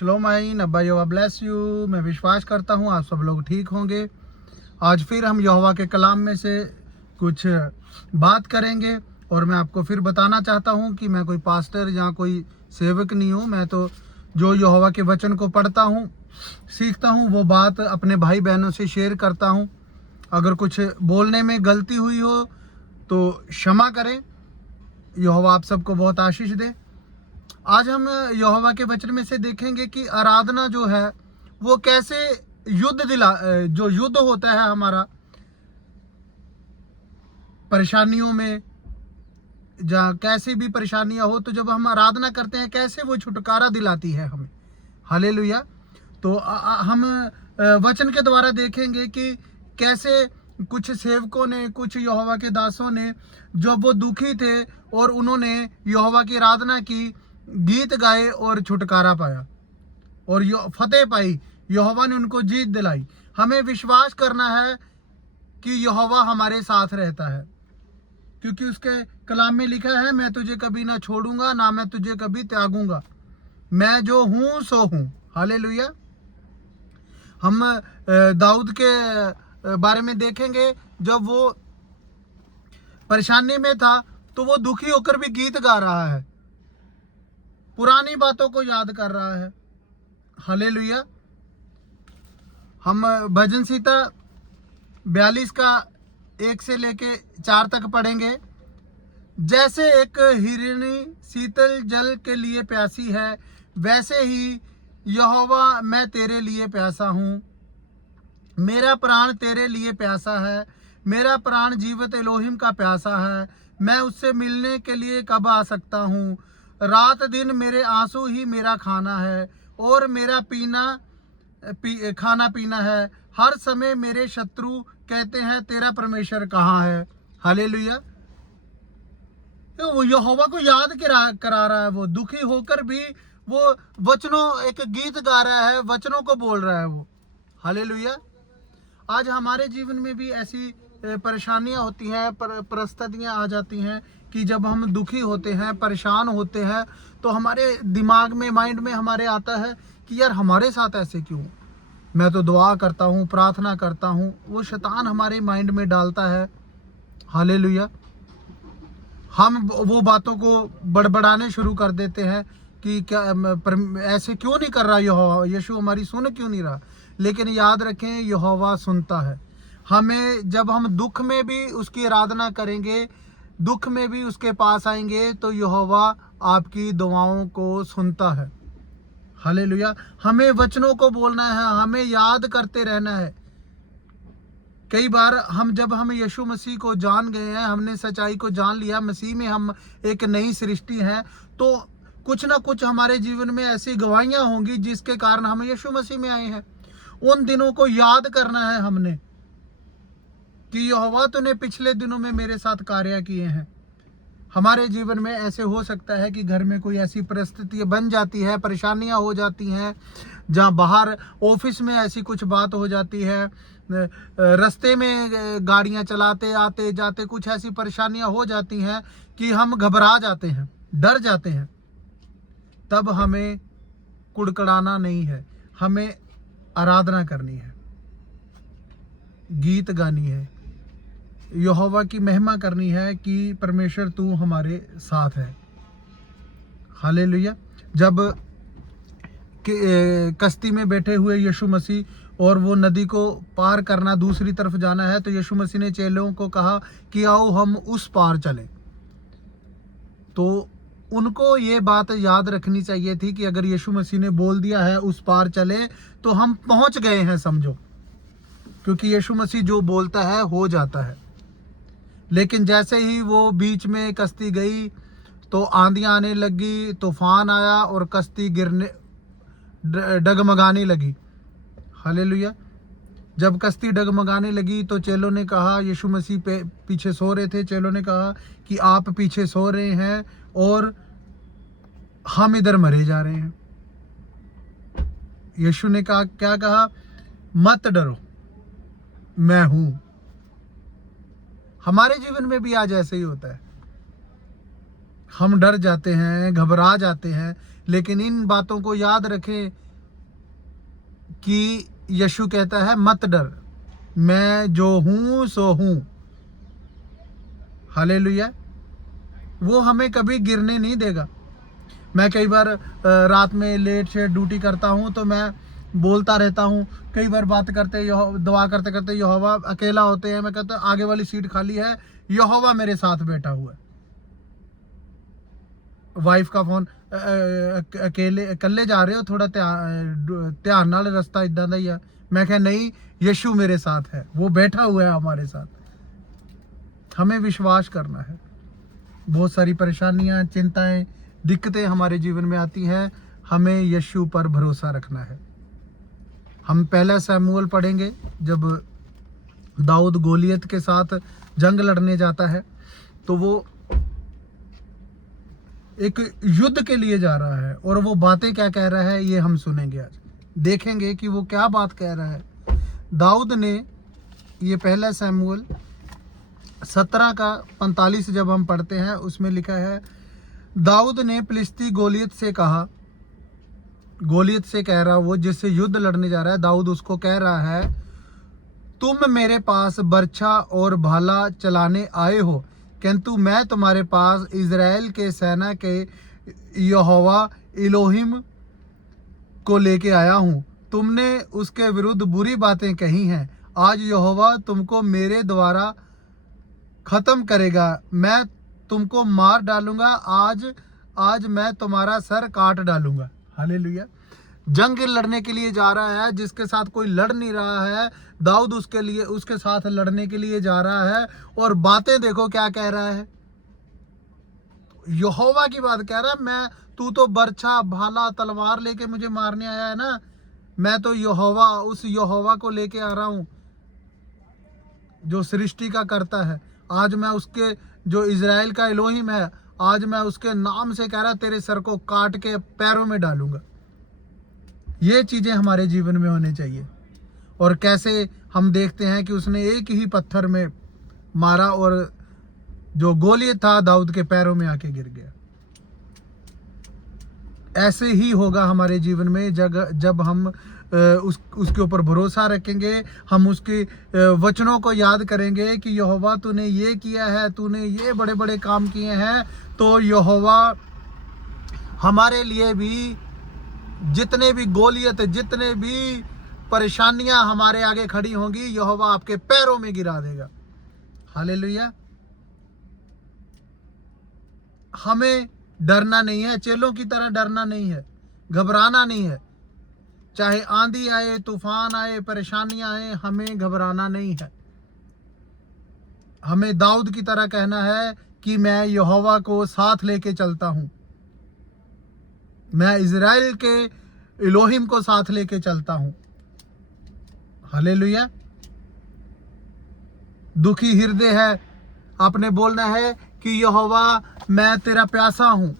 शलोम आइन, अब्बा यहोवा bless you. मैं विश्वास करता हूँ आप सब लोग ठीक होंगे। आज फिर हम यहोवा के कलाम में से कुछ बात करेंगे और मैं आपको फिर बताना चाहता हूँ कि मैं कोई पास्टर या कोई सेवक नहीं हूँ। मैं तो जो यहोवा के वचन को पढ़ता हूँ, सीखता हूँ, वो बात अपने भाई बहनों से शेयर करता हूँ। अगर कुछ बोलने में गलती हुई हो तो क्षमा करें। यहोवा आप सबको बहुत आशीष दे। आज हम यहोवा के वचन में से देखेंगे कि आराधना जो है वो कैसे जो युद्ध होता है हमारा परेशानियों में, जहाँ कैसी भी परेशानियां हो, तो जब हम आराधना करते हैं कैसे वो छुटकारा दिलाती है हमें। हालेलुया। तो हम वचन के द्वारा देखेंगे कि कैसे कुछ सेवकों ने, कुछ यहोवा के दासों ने, जब वो दुखी थे और उन्होंने यहोवा की आराधना की, गीत गाए और छुटकारा पाया और फतेह पाई। यहोवा ने उनको जीत दिलाई। हमें विश्वास करना है कि यहोवा हमारे साथ रहता है, क्योंकि उसके कलाम में लिखा है, मैं तुझे कभी ना छोड़ूंगा, ना मैं तुझे कभी त्यागूंगा, मैं जो हूं सो हूं। हालेलुया। हम दाऊद के बारे में देखेंगे। जब वो परेशानी में था तो वो दुखी होकर भी गीत गा रहा है, पुरानी बातों को याद कर रहा है। हालेलुया। हम भजन संहिता 42 का 1 से लेके 4 तक पढ़ेंगे। जैसे एक हिरनी शीतल जल के लिए प्यासी है, वैसे ही यहोवा मैं तेरे लिए प्यासा हूँ। मेरा प्राण तेरे लिए प्यासा है, मेरा प्राण जीवत एलोहिम का प्यासा है। मैं उससे मिलने के लिए कब आ सकता हूँ। रात दिन मेरे आंसू ही मेरा खाना है और मेरा खाना पीना है। हर समय मेरे शत्रु कहते हैं, तेरा परमेश्वर कहाँ है। हालेलुया। वो यहोवा को याद करा रहा है। वो दुखी होकर भी वो एक गीत गा रहा है, वचनों को बोल रहा है वो। हालेलुया। आज हमारे जीवन में भी ऐसी परेशानियां होती हैं, परिस्थितियां आ जाती हैं कि जब हम दुखी होते हैं, परेशान होते हैं, तो हमारे दिमाग में, माइंड में हमारे आता है कि यार हमारे साथ ऐसे क्यों। मैं तो दुआ करता हूँ, प्रार्थना करता हूँ, वो शैतान हमारे माइंड में डालता है। हालेलुया। हम वो बातों को बड़बड़ाने शुरू कर देते हैं कि क्या ऐसे क्यों नहीं कर रहा यहोवा, यीशु हमारी सुन क्यों नहीं रहा। लेकिन याद रखें, यहोवा सुनता है हमें। जब हम दुख में भी उसकी आराधना करेंगे, दुख में भी उसके पास आएंगे, तो यहोवा आपकी दुआओं को सुनता है। हालेलुया। हमें वचनों को बोलना है, हमें याद करते रहना है। कई बार जब हम यीशु मसीह को जान गए हैं, हमने सच्चाई को जान लिया, मसीह में हम एक नई सृष्टि हैं, तो कुछ ना कुछ हमारे जीवन में ऐसी गवाहियां होंगी जिसके कारण हम यीशु मसीह में आए हैं। उन दिनों को याद करना है हमने कि यहोवा तूने पिछले दिनों में मेरे साथ कार्य किए हैं। हमारे जीवन में ऐसे हो सकता है कि घर में कोई ऐसी परिस्थिति बन जाती है, परेशानियां हो जाती हैं, जहां बाहर ऑफिस में ऐसी कुछ बात हो जाती है, रास्ते में गाड़ियां चलाते आते जाते कुछ ऐसी परेशानियां हो जाती हैं कि हम घबरा जाते हैं, डर जाते हैं। तब हमें कुड़कुड़ाना नहीं है, हमें आराधना करनी है, गीत गानी है, यहोवा की महिमा करनी है कि परमेश्वर तू हमारे साथ है। हालेलुया। जब कश्ती में बैठे हुए यीशु मसीह और वो नदी को पार करना, दूसरी तरफ जाना है, तो यीशु मसीह ने चेलों को कहा कि आओ हम उस पार चलें। तो उनको ये बात याद रखनी चाहिए थी कि अगर यीशु मसीह ने बोल दिया है उस पार चले, तो हम पहुंच गए हैं समझो, क्योंकि यीशु मसीह जो बोलता है हो जाता है। लेकिन जैसे ही वो बीच में कश्ती गई तो आंधियां आने लगी, तूफान आया और कश्ती डगमगाने लगी। हालेलुया। जब कश्ती डगमगाने लगी तो चेलों ने कहा, यीशु मसीह पे पीछे सो रहे थे, चेलों ने कहा कि आप पीछे सो रहे हैं और हम इधर मरे जा रहे हैं। यीशु ने कहा, क्या कहा? मत डरो, मैं हूं। हमारे जीवन में भी आज ऐसे ही होता है, हम डर जाते हैं, घबरा जाते हैं, लेकिन इन बातों को याद रखें कि यीशु कहता है मत डर, मैं जो हूं सो हूं। हालेलुया। वो हमें कभी गिरने नहीं देगा। मैं कई बार रात में लेट से ड्यूटी करता हूं तो मैं बोलता रहता हूं, कई बार बात करते दुआ करते करते यहोवा अकेला होते हैं, मैं कहता हूं आगे वाली सीट खाली है, यहोवा मेरे साथ बैठा हुआ है। वाइफ का फोन, अकेले जा रहे हो, थोड़ा ध्यान नाल, रास्ता इदा का ही है। मैं कहा नहीं, यीशु मेरे साथ है, वो बैठा हुआ है हमारे साथ। हमें विश्वास करना है। बहुत सारी परेशानियां, चिंताएं, दिक्कतें हमारे जीवन में आती हैं, हमें यीशु पर भरोसा रखना है। हम पहला शमूएल पढ़ेंगे, जब दाऊद गोलियत के साथ जंग लड़ने जाता है तो वो एक युद्ध के लिए जा रहा है, और वो बातें क्या कह रहा है ये हम सुनेंगे। आज देखेंगे कि वो क्या बात कह रहा है। दाऊद ने, ये पहला शमूएल 17 का 45 जब हम पढ़ते हैं, उसमें लिखा है, दाऊद ने फिलिस्ती गोलियत से कहा, गोलियत से कह रहा, वो जिससे युद्ध लड़ने जा रहा है, दाऊद उसको कह रहा है, तुम मेरे पास बर्छा और भाला चलाने आए हो, किंतु मैं तुम्हारे पास इज़राइल के सेना के यहोवा इलोहिम को लेके आया हूँ। तुमने उसके विरुद्ध बुरी बातें कही हैं, आज यहोवा तुमको मेरे द्वारा खत्म करेगा, मैं तुमको मार डालूंगा, आज मैं तुम्हारा सर काट डालूंगा। हालेलुया। जंग लड़ने के लिए जा रहा है, जिसके साथ कोई लड़ नहीं रहा है, दाऊद उसके साथ लड़ने के लिए जा रहा है, और बातें देखो क्या कह रहा है। यहोवा की बात कह रहा है, तू तो बर्छा भाला तलवार लेके मुझे मारने आया है ना, मैं तो उस यहोवा को लेके आ रहा हूं जो सृष्टि का करता है। आज मैं उसके, जो इज़राइल का इलोहिम है, आज मैं उसके नाम से कह रहा, तेरे सर को काट के पैरों में डालूंगा। ये चीजें हमारे जीवन में होने चाहिए। और कैसे हम देखते हैं कि उसने एक ही पत्थर में मारा, और जो गोलियत था दाऊद के पैरों में आके गिर गया। ऐसे ही होगा हमारे जीवन में, जब हम उसके ऊपर भरोसा रखेंगे, हम उसके वचनों को याद करेंगे कि यहोवा तूने ये किया है, तूने ये बड़े बड़े काम किए हैं, तो यहोवा हमारे लिए भी, जितने भी गोलियत, जितने भी परेशानियां हमारे आगे खड़ी होंगी, यहोवा आपके पैरों में गिरा देगा। हालेलुया। हमें डरना नहीं है, चेलों की तरह डरना नहीं है, घबराना नहीं है। चाहे आंधी आए, तूफान आए, परेशानियां आए, हमें घबराना नहीं है। हमें दाऊद की तरह कहना है कि मैं यहोवा को साथ लेके चलता हूं, मैं इज़राइल के इलोहिम को साथ लेके चलता हूं। हालेलुया। दुखी हृदय है, आपने बोलना है कि यहोवा मैं तेरा प्यासा हूं।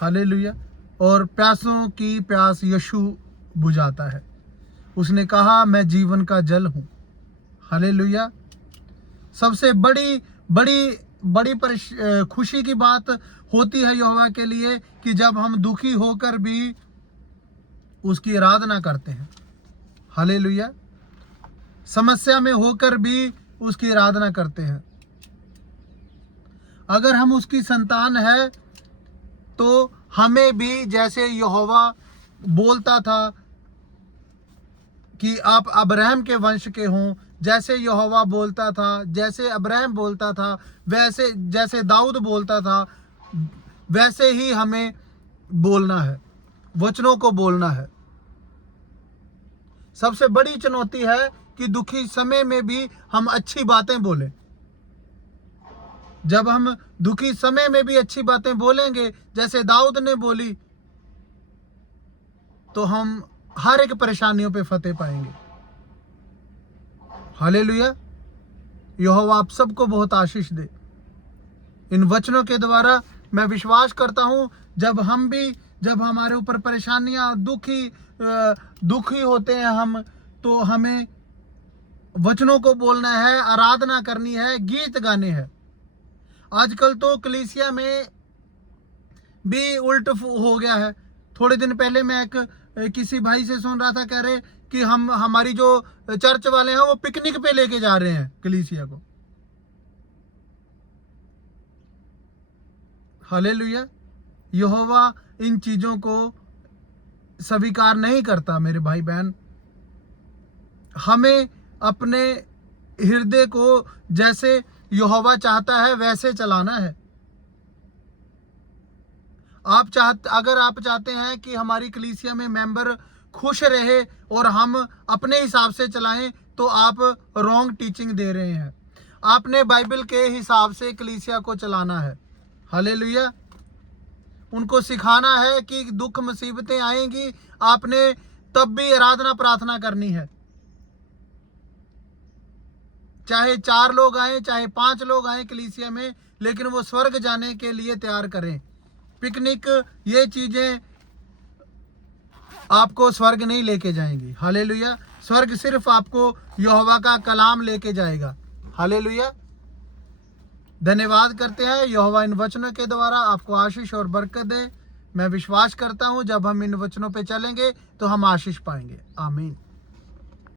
हालेलुया। और प्यासों की प्यास यीशु बुझाता है। उसने कहा मैं जीवन का जल हूं। हालेलुया। सबसे बड़ी खुशी की बात होती है यहोवा के लिए कि जब हम दुखी होकर भी उसकी आराधना करते हैं। हालेलुया। समस्या में होकर भी उसकी आराधना करते हैं। अगर हम उसकी संतान है तो हमें भी, जैसे यहोवा बोलता था कि आप अब्राहम के वंश के हों, जैसे यहोवा बोलता था, जैसे अब्राहम बोलता था, वैसे जैसे दाऊद बोलता था, वैसे ही हमें बोलना है, वचनों को बोलना है। सबसे बड़ी चुनौती है कि दुखी समय में भी हम अच्छी बातें बोलें। जब हम दुखी समय में भी अच्छी बातें बोलेंगे, जैसे दाऊद ने बोली, तो हम हर एक परेशानियों पे फतेह पाएंगे। हालेलुया। यहोवा आप सबको बहुत आशीष दे। इन वचनों के द्वारा मैं विश्वास करता हूं, जब हमारे ऊपर परेशानियां, दुखी होते हैं हम, तो हमें वचनों को बोलना है, आराधना करनी है, गीत गाने हैं। आजकल तो कलीसिया में भी उल्ट हो गया है। थोड़े दिन पहले मैं एक किसी भाई से सुन रहा था, कह रहे कि हम हमारी जो चर्च वाले हैं वो पिकनिक पे लेके जा रहे हैं कलीसिया को। हालेलुया। यहोवा इन चीजों को स्वीकार नहीं करता मेरे भाई बहन। हमें अपने हृदय को जैसे यहोवा चाहता है वैसे चलाना है। अगर आप चाहते हैं कि हमारी कलीसिया में मेंबर खुश रहे और हम अपने हिसाब से चलाएं, तो आप रॉन्ग टीचिंग दे रहे हैं। आपने बाइबल के हिसाब से कलीसिया को चलाना है। हालेलुया। उनको सिखाना है कि दुख मुसीबतें आएंगी, आपने तब भी आराधना प्रार्थना करनी है। चाहे 4 लोग आए, चाहे 5 लोग आए कलीसिया में, लेकिन वो स्वर्ग जाने के लिए तैयार करें। पिकनिक, ये चीजें आपको स्वर्ग नहीं लेके जाएंगी। हालेलुया। स्वर्ग सिर्फ आपको यहोवा का कलाम लेके जाएगा। हालेलुया। धन्यवाद करते हैं। यहोवा इन वचनों के द्वारा आपको आशीष और बरकत दे। मैं विश्वास करता हूं जब हम इन वचनों पे चलेंगे तो हम आशीष पाएंगे। आमीन।